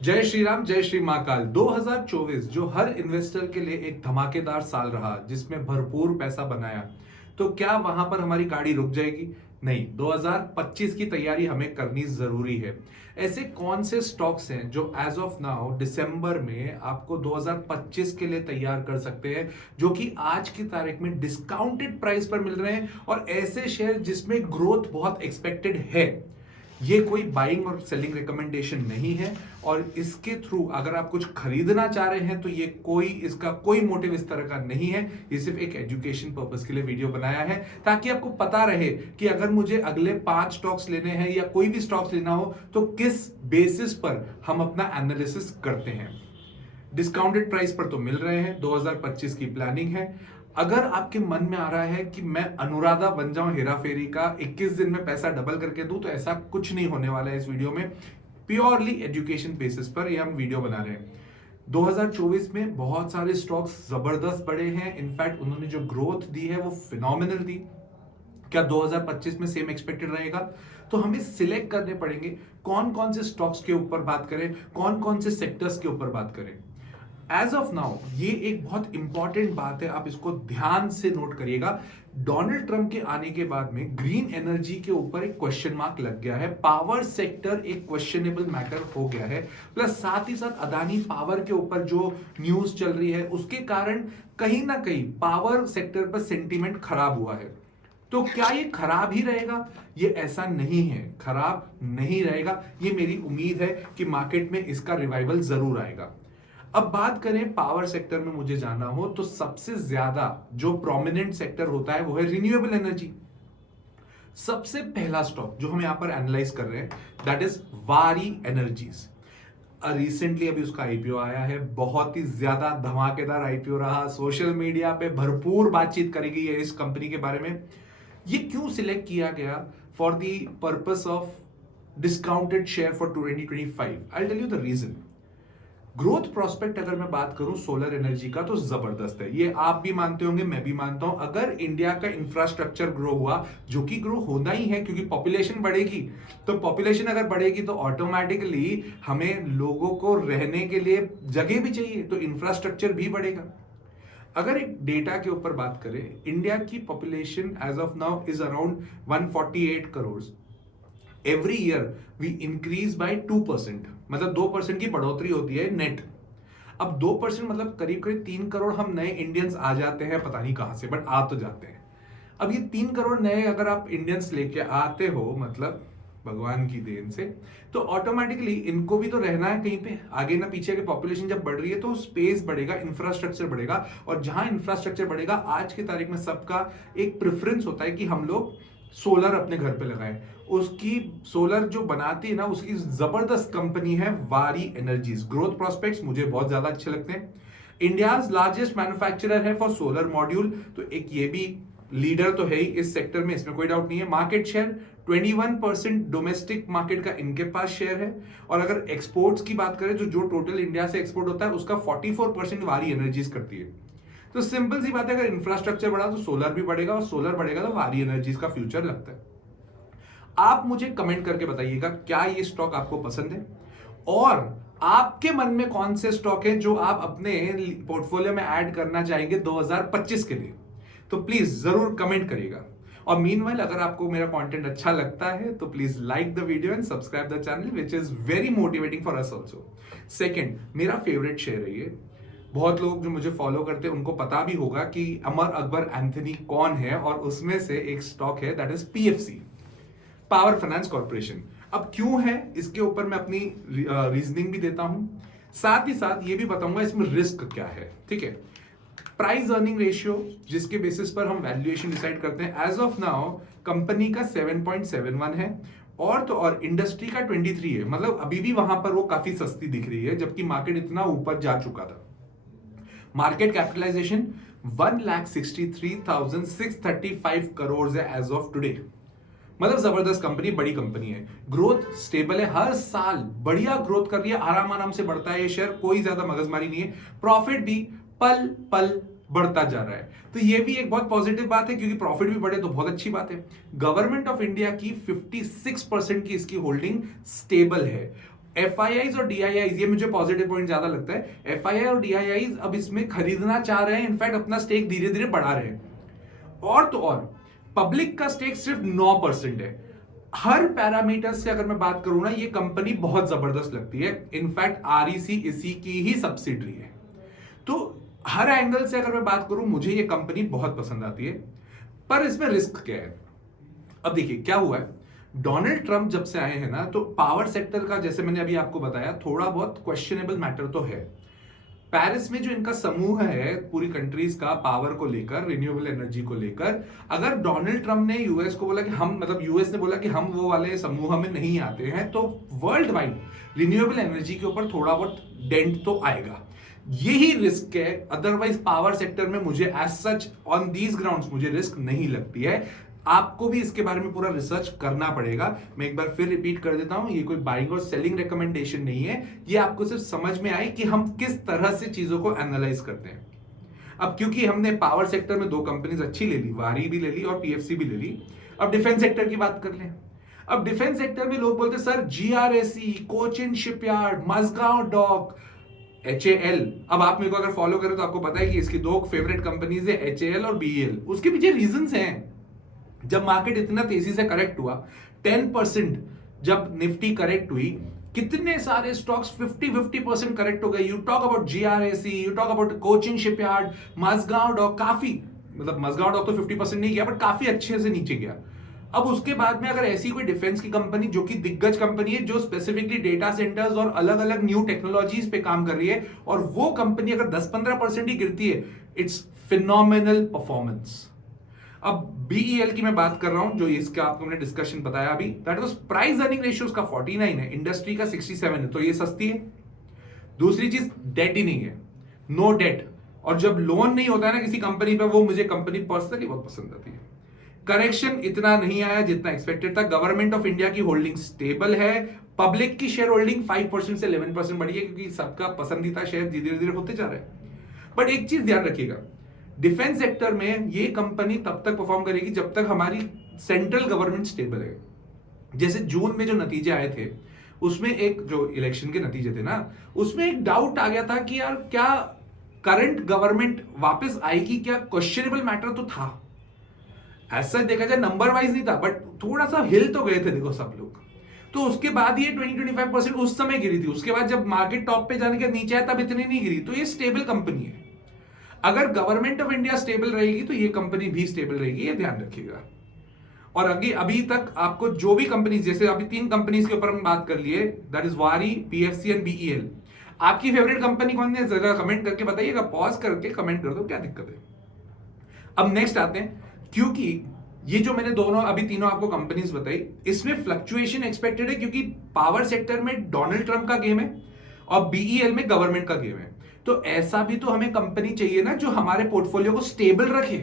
जय श्री राम, जय श्री महाकाल। 2024 जो हर इन्वेस्टर के लिए एक धमाकेदार साल रहा, जिसमें भरपूर पैसा बनाया, तो क्या वहां पर हमारी गाड़ी रुक जाएगी? नहीं, 2025 की तैयारी हमें करनी जरूरी है। ऐसे कौन से स्टॉक्स हैं जो एज ऑफ नाउ दिसंबर में आपको 2025 के लिए तैयार कर सकते हैं, जो कि आज की तारीख में डिस्काउंटेड प्राइस पर मिल रहे हैं, और ऐसे शेयर जिसमें ग्रोथ बहुत एक्सपेक्टेड है। ये कोई बाइंग और सेलिंग रिकमेंडेशन नहीं है, और इसके थ्रू अगर आप कुछ खरीदना चाह रहे हैं तो ये इसका कोई मोटिव इस तरह का नहीं है। ये सिर्फ एक एजुकेशन पर्पस के लिए वीडियो बनाया है, ताकि आपको पता रहे कि अगर मुझे अगले 5 स्टॉक्स लेने हैं या कोई भी स्टॉक्स लेना हो तो किस बेसिस पर हम अपना एनालिसिस करते हैं। डिस्काउंटेड प्राइस पर तो मिल रहे हैं, 2025 की प्लानिंग है। अगर आपके मन में आ रहा है कि मैं अनुराधा बन जाऊं हेरा फेरी का, 21 दिन में पैसा डबल करके दूं, तो ऐसा कुछ नहीं होने वाला है इस वीडियो में। प्योरली एजुकेशन बेसिस पर ये हम वीडियो बना रहे हैं। 2024 में बहुत सारे स्टॉक्स जबरदस्त बढ़े हैं। इनफैक्ट उन्होंने जो ग्रोथ दी है वो फिनोमिनल दी। क्या 2025 में सेम एक्सपेक्टेड रहेगा? तो हमें सिलेक्ट करने पड़ेंगे कौन कौन से स्टॉक्स के ऊपर बात करें, कौन कौन से सेक्टर्स के ऊपर बात करें। एज ऑफ नाउ ये एक बहुत इंपॉर्टेंट बात है, आप इसको ध्यान से नोट करिएगा। डोनाल्ड ट्रंप के आने के बाद में ग्रीन एनर्जी के ऊपर एक क्वेश्चन मार्क लग गया है, पावर सेक्टर एक क्वेश्चनेबल मैटर हो गया है। प्लस साथ ही साथ अदानी पावर के ऊपर जो न्यूज चल रही है, उसके कारण कहीं ना कहीं पावर सेक्टर पर सेंटीमेंट खराब हुआ है। तो क्या ये खराब ही रहेगा? ये ऐसा नहीं है, खराब नहीं रहेगा। ये मेरी उम्मीद है कि मार्केट में इसका रिवाइवल जरूर आएगा। अब बात करें पावर सेक्टर में मुझे जाना हो तो सबसे ज्यादा जो प्रोमिनेंट सेक्टर होता है वो है रिन्यूएबल एनर्जी। सबसे पहला स्टॉक जो हम यहां पर एनालाइज कर रहे हैं दैट इज वारी एनर्जीज। रिसेंटली अभी उसका आईपीओ आया है, बहुत ही ज्यादा धमाकेदार आईपीओ रहा। सोशल मीडिया पे भरपूर बातचीत करी गई है इस कंपनी के बारे में। ये क्यों सिलेक्ट किया गया? For the purpose of discounted share for 2025। I tell you the reason. Growth prospect अगर मैं बात करूं सोलर एनर्जी का तो जबरदस्त है। ये आप भी मानते होंगे, मैं भी मानता हूं। अगर इंडिया का इंफ्रास्ट्रक्चर ग्रो हुआ, जो कि ग्रो होना ही है क्योंकि पॉपुलेशन बढ़ेगी, तो पॉपुलेशन अगर बढ़ेगी तो ऑटोमेटिकली हमें लोगों को रहने के लिए जगह भी चाहिए, तो इंफ्रास्ट्रक्चर भी बढ़ेगा। अगर एक डेटा के ऊपर बात करें, इंडिया की population as of now is around 148 crore. Every year we increase by 2%, मतलब 2% की बढ़ोतरी होती है नेट। अब 2% मतलब करीब करीब 3 करोड़ हम नए इंडियंस आ जाते हैं, पता नहीं कहां से, बट आ तो जाते हैं। अब ये 3 करोड़ नए अगर आप इंडियंस लेके आते हो, मतलब भगवान की देन से, तो ऑटोमेटिकली इनको भी तो रहना है कहीं पे। आगे ना पीछे के पॉपुलेशन जब बढ़ रही है तो स्पेस बढ़ेगा, इंफ्रास्ट्रक्चर बढ़ेगा, और जहां इंफ्रास्ट्रक्चर बढ़ेगा, आज की तारीख में सबका एक प्रेफरेंस होता है कि हम लोग सोलर अपने घर पे लगाएं। उसकी सोलर जो बनाती है ना, उसकी जबरदस्त कंपनी है वारी एनर्जीज। ग्रोथ प्रोस्पेक्ट्स मुझे बहुत ज्यादा अच्छे लगते हैं। इंडियाज लार्जेस्ट मैन्युफैक्चरर है फॉर सोलर मॉड्यूल, तो एक ये भी लीडर तो है ही इस सेक्टर में, इसमें कोई डाउट नहीं है। मार्केट शेयर 21% डोमेस्टिक मार्केट का इनके पास शेयर है। और अगर एक्सपोर्ट्स की बात करें तो जो टोटल इंडिया से एक्सपोर्ट होता है उसका 44% वारी एनर्जीज करती है। तो सिंपल सी बात है, अगर इंफ्रास्ट्रक्चर बढ़ा तो सोलर भी बढ़ेगा, और सोलर बढ़ेगा तो वारी एनर्जीज का फ्यूचर लगता है। आप मुझे कमेंट करके बताइएगा क्या ये स्टॉक आपको पसंद है, और आपके मन में कौन से स्टॉक है जो आप अपने पोर्टफोलियो में ऐड करना चाहेंगे 2025 के लिए। तो प्लीज जरूर कमेंट करिएगा। और मीनवाइल अगर आपको मेरा कंटेंट अच्छा लगता है तो please like the video and subscribe the channel, which is very motivating for us also. Second, मेरा फेवरेट शेयर है ये। बहुत लोग जो मुझे फॉलो करते हैं उनको पता भी होगा कि अमर अकबर एंथनी कौन है, और उसमें से एक स्टॉक है that is PFC, power finance corporation. अब क्यों है इसके ऊपर मैं अपनी रीजनिंग भी देता हूं, साथ ही साथ ये भी बताऊंगा इसमें रिस्क क्या है। ठीक है, प्राइस अर्निंग रेशियो जिसके बेसिस पर हम वैल्यूएशन डिसाइड करते हैं, एज ऑफ नाउ कंपनी का 7.71 है, और तो और इंडस्ट्री का 23 है। मतलब अभी भी वहां पर वो काफी सस्ती दिख रही है, जबकि मार्केट इतना ऊपर जा चुका था। मार्केट कैपिटलाइजेशन 1,63,635 करोड़ है एज ऑफ टुडे। मतलब जबरदस्त कंपनी, बड़ी कंपनी है। ग्रोथ स्टेबल है, हर साल बढ़िया ग्रोथ कर रही है, आराम आराम से बढ़ता है ये शेयर, कोई ज्यादा मगजमारी नहीं है। प्रॉफिट भी पल पल बढ़ता जा रहा है, तो ये भी एक बहुत पॉजिटिव बात है, क्योंकि प्रॉफिट भी बढ़े तो बहुत अच्छी बात है। गवर्नमेंट ऑफ इंडिया की 56% की इसकी होल्डिंग स्टेबल है। FIIs और DIIs, ये मुझे पॉजिटिव पॉइंट ज्यादा लगता है। FII और DIIs अब इसमें खरीदना चाह रहे हैं, इनफैक्ट अपना स्टेक धीरे धीरे बढ़ा रहे हैं। और तो और पब्लिक का स्टेक सिर्फ 9% है। हर पैरामीटर से अगर मैं बात करूं ना, ये कंपनी बहुत जबरदस्त लगती है। इनफैक्ट REC इसी की ही सब्सिडरी है। तो हर एंगल से अगर मैं बात करूं, मुझे ये कंपनी बहुत पसंद आती है। पर इसमें रिस्क क्या है? अब देखिए क्या हुआ है, डोनाल्ड ट्रंप जब से आए हैं ना, तो पावर सेक्टर का, जैसे मैंने अभी आपको बताया, थोड़ा बहुत क्वेश्चनेबल मैटर तो है। पेरिस में जो इनका समूह है पूरी कंट्रीज का पावर को लेकर, रिन्यूएबल एनर्जी को लेकर, अगर डोनाल्ड ट्रंप ने यूएस को बोला कि हम, मतलब यूएस ने बोला कि हम वो वाले समूह में नहीं आते हैं, तो वर्ल्ड वाइड रिन्यूएबल एनर्जी के ऊपर थोड़ा बहुत डेंट तो आएगा। यही रिस्क है। अदरवाइज पावर सेक्टर में मुझे as such on these grounds मुझे रिस्क नहीं लगती है। आपको भी इसके बारे में पूरा रिसर्च करना पड़ेगा। मैं एक बार फिर रिपीट कर देता हूं, ये कोई बाइंग और सेलिंग रिकमेंडेशन नहीं है। ये आपको सिर्फ समझ में आए कि हम किस तरह से चीजों को एनालाइज करते हैं। अब क्योंकि हमने पावर सेक्टर में 2 कंपनीज अच्छी ले ली, वारी भी ले ली और PFC भी ले ली, अब डिफेंस सेक्टर की बात कर लें। अब डिफेंस सेक्टर में लोग बोलते sir GRSE, Cochin shipyard, Mazagon dock, HAL। अब आप मेरे को अगर फॉलो करें तो आपको पता है कि इसकी 2 फेवरेट कंपनीज है, HAL और BEL। उसके पीछे रीजंस हैं। जब मार्केट इतना तेजी से करेक्ट हुआ, 10% जब निफ्टी करेक्ट हुई, कितने सारे स्टॉक्स 50% करेक्ट हो गए। You talk about GRSE, you talk about Cochin shipyard, Mazagon dock, काफी, मतलब मजगांव डॉक तो 50% नहीं गया, बट काफी अच्छे से नीचे गया। अब उसके बाद में अगर ऐसी कोई डिफेंस की कंपनी जो कि दिग्गज कंपनी है, जो स्पेसिफिकली डेटा सेंटर्स और अलग अलग न्यू टेक्नोलॉजीज पे काम कर रही है, और वो कंपनी अगर 10-15% ही गिरती है, इट्स फिनोमिनल परफॉर्मेंस। अब BEL की मैं बात कर रहा हूं, जो इसका आपको मैंने डिस्कशन बताया अभी, that was price earning ratio उसका 49 है, इंडस्ट्री का 67 है, तो ये सस्ती है। दूसरी चीज, डेट ही नहीं है, नो डेट। और जब लोन नहीं होता है ना किसी कंपनी पे, वो मुझे कंपनी पर्सनली बहुत पसंद आती है। करेक्शन इतना नहीं आया जितना एक्सपेक्टेड था। गवर्नमेंट ऑफ इंडिया की होल्डिंग स्टेबल है। पब्लिक की शेयर होल्डिंग 5% से 11% बढ़ी है, क्योंकि सबका पसंदीदा शेयर धीरे धीरे होते जा रहे हैं। बट एक चीज ध्यान रखिएगा, डिफेंस सेक्टर में ये कंपनी तब तक परफॉर्म करेगी जब तक हमारी सेंट्रल गवर्नमेंट स्टेबल है। जैसे जून में जो नतीजे आए थे, उसमें एक जो इलेक्शन के नतीजे थे ना, उसमें एक डाउट आ गया था कि यार क्या करंट गवर्नमेंट वापस आएगी क्या? क्वेश्चनेबल मैटर तो था। ऐसा देखा जाए नंबर वाइज नहीं था, बट थोड़ा सा हिल तो गए थे देखो सब लोग। तो उसके बाद ये 20-25% उस समय गिरी थी। उसके बाद जब मार्केट टॉप पे जाने के नीचे आया तब इतनी नहीं गिरी। तो ये स्टेबल कंपनी है। अगर गवर्नमेंट ऑफ इंडिया स्टेबल रहेगी तो ये कंपनी भी स्टेबल रहेगी, ये ध्यान रखिएगा। और अभी तक आपको जो भी कंपनीज, जैसे अभी 3 कंपनीज के ऊपर हम बात कर लिए, दैट इज वारी, PFC एंड BEL। आपकी फेवरेट कंपनी कौन है जरा कमेंट करके बताइएगा, पॉज करके कमेंट कर दो क्या दिक्कत है। अब नेक्स्ट आते हैं, क्योंकि ये जो मैंने अभी तीनों आपको कंपनीज बताई, इसमें फ्लक्चुएशन एक्सपेक्टेड है, क्योंकि पावर सेक्टर में डोनाल्ड ट्रंप का गेम है और BEL में गवर्नमेंट का गेम है। तो ऐसा भी तो हमें कंपनी चाहिए ना जो हमारे पोर्टफोलियो को स्टेबल रखे।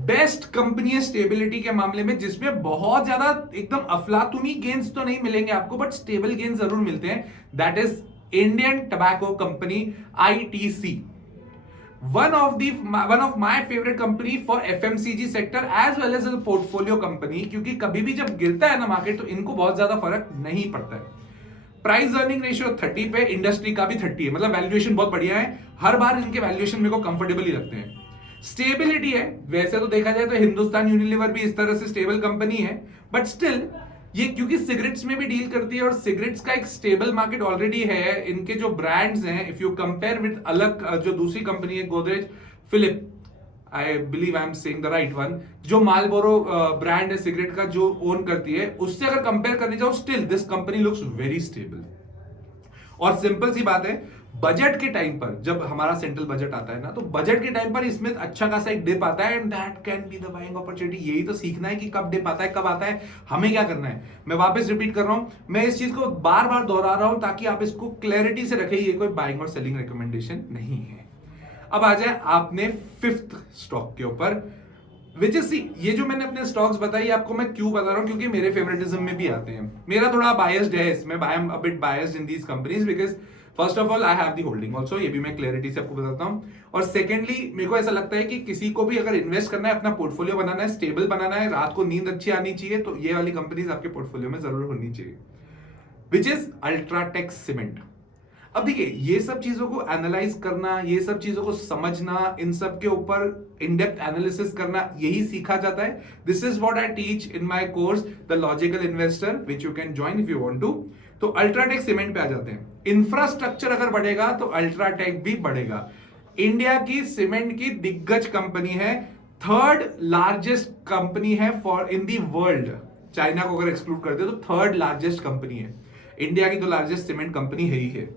बेस्ट कंपनी है स्टेबिलिटी के मामले में, जिसमें बहुत ज्यादा एकदम अफलातूनी गेन्स तो नहीं मिलेंगे आपको, बट स्टेबल गेन्स जरूर मिलते हैं। That is Indian tobacco company, ITC। one of my favorite company for FMCG sector as well as a portfolio company, क्योंकि कभी भी जब गिरता है ना मार्केट तो इनको बहुत ज्यादा फर्क नहीं पड़ता है। प्राइस अर्निंग रेशियो 30 पे, इंडस्ट्री का भी 30 है, मतलब वैल्यूएशन बहुत बढ़िया है। हर बार इनके वैल्यूएशन मेरे को कंफर्टेबल ही लगते हैं। स्टेबिलिटी है, वैसे तो देखा जाए तो हिंदुस्तान यूनिलीवर भी इस तरह से स्टेबल कंपनी है, बट स्टिल ये क्योंकि सिगरेट्स में भी डील करती है और सिगरेट्स का एक स्टेबल मार्केट ऑलरेडी है। इनके जो ब्रांड्स हैं, इफ यू कंपेयर विद अलग जो दूसरी कंपनी है Godrej, Philip, I believe I am saying the right one, जो मालबोरो ब्रांड है सिगरेट का जो ओन करती है, उससे अगर कंपेयर करने जाओ, still this company looks very stable. और सिंपल सी बात है, बजट के टाइम पर जब हमारा सेंट्रल बजट आता है ना, तो बजट के टाइम पर इसमें अच्छा खासा एक डिप आता है, and that can be the buying opportunity. यही तो सीखना है कि कब डिप आता है, कब आता है, हमें क्या करना है। मैं वापस रिपीट कर रहा हूं, मैं इस चीज को बार बार दोहरा रहा हूं ताकि आप इसको क्लैरिटी से रखें, ये कोई बाइंग और सेलिंग रिकमेंडेशन नहीं है। अब आ जाए आपने 5th स्टॉक के ऊपर, विच इज ये जो मैंने अपने स्टॉक्स बताई आपको, मैं क्यों बता रहा हूं, क्योंकि मेरे फेवरेटिज्म में भी आते हैं। मेरा थोड़ा बायस्ड है इसमें, I am a bit biased in these companies because first of all I have the holding also, ये भी मैं क्लैरिटी से आपको बताता हूं। और सेकेंडली मेरे को ऐसा लगता है कि किसी को भी अगर इन्वेस्ट करना है, अपना पोर्टफोलियो बनाना है, स्टेबल बनाना है, रात को नींद अच्छी आनी चाहिए, तो ये वाली कंपनीज आपके पोर्टफोलियो में जरूर होनी चाहिए। Which is UltraTech cement. अब देखिए, ये सब चीजों को एनालाइज करना, ये सब चीजों को समझना, इन सब के ऊपर इन डेप्थ एनालिसिस करना, यही सीखा जाता है। This is what I teach in my course the logical investor, which you can join if you want to. तो अल्ट्राटेक सीमेंट पे आ जाते हैं। इंफ्रास्ट्रक्चर अगर बढ़ेगा तो अल्ट्राटेक भी बढ़ेगा। इंडिया की सीमेंट की दिग्गज कंपनी है, थर्ड लार्जेस्ट कंपनी है for in the world. China को अगर एक्सक्लूड करते हो तो थर्ड लार्जेस्ट कंपनी है। इंडिया की तो लार्जेस्ट सीमेंट कंपनी है ही है।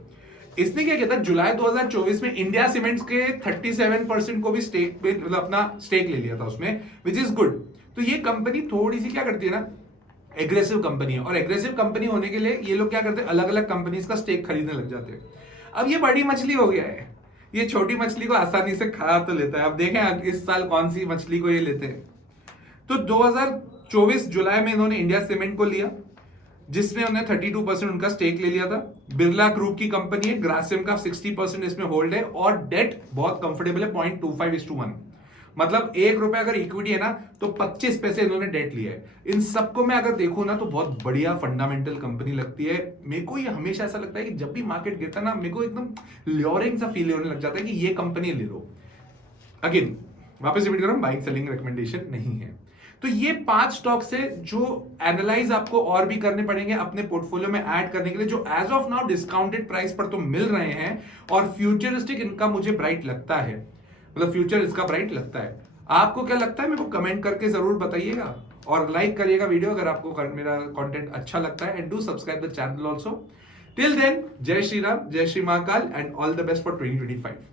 इसने क्या किया था, जुलाई 2024 में इंडिया सीमेंट्स के 37% को भी स्टेक पे, मतलब अपना स्टेक ले लिया था उसमें, विच इज गुड। तो ये कंपनी थोड़ी सी क्या करती है ना, एग्रेसिव कंपनी है, और एग्रेसिव कंपनी होने के लिए ये लोग क्या करते हैं, अलग अलग कंपनीज का स्टेक खरीदने लग जाते हैं। अब ये बड़ी मछली हो गया है, ये छोटी मछली को आसानी से खा तो लेता है। अब देखें इस साल कौन सी मछली को ये लेते हैं। तो 2024 जुलाई में इन्होंने इंडिया सीमेंट को लिया, जिसमें उन्हें 32% उनका स्टेक ले लिया था। बिरला ग्रुप की कंपनी है, ग्रासिम का 60% इसमें होल्ड है, और डेट बहुत कंफर्टेबल है, 0.25:1। मतलब ₹1 अगर इक्विटी है ना तो 25 पैसे इन्होंने डेट लिया है। इन सबको मैं अगर देखूं ना तो बहुत बढ़िया फंडामेंटल कंपनी लगती है मेरे को। ये हमेशा ऐसा लगता है कि जब भी मार्केट गिरता है ना, मेरे को एकदम ल्योरिंग सा फील होने लग जाता है कि ये कंपनी ले लो। अगेन वापस रिपीट कर रहा हूं, बाइंग सेलिंग रिकमेंडेशन नहीं है। तो ये 5 स्टॉक्स है जो एनालाइज आपको और भी करने पड़ेंगे अपने पोर्टफोलियो में ऐड करने के लिए, जो as of now discounted price पर तो मिल रहे हैं, और फ्यूचरिस्टिक इनका मुझे ब्राइट लगता है, मतलब फ्यूचर इसका ब्राइट लगता है। आपको क्या लगता है मेरे को कमेंट करके जरूर बताइएगा, और लाइक करिएगा वीडियो अगर आपको मेरा कंटेंट अच्छा लगता है, and do subscribe the channel also. Till then, जय श्री राम, जय Shri Mahakal, and all the best for 2025।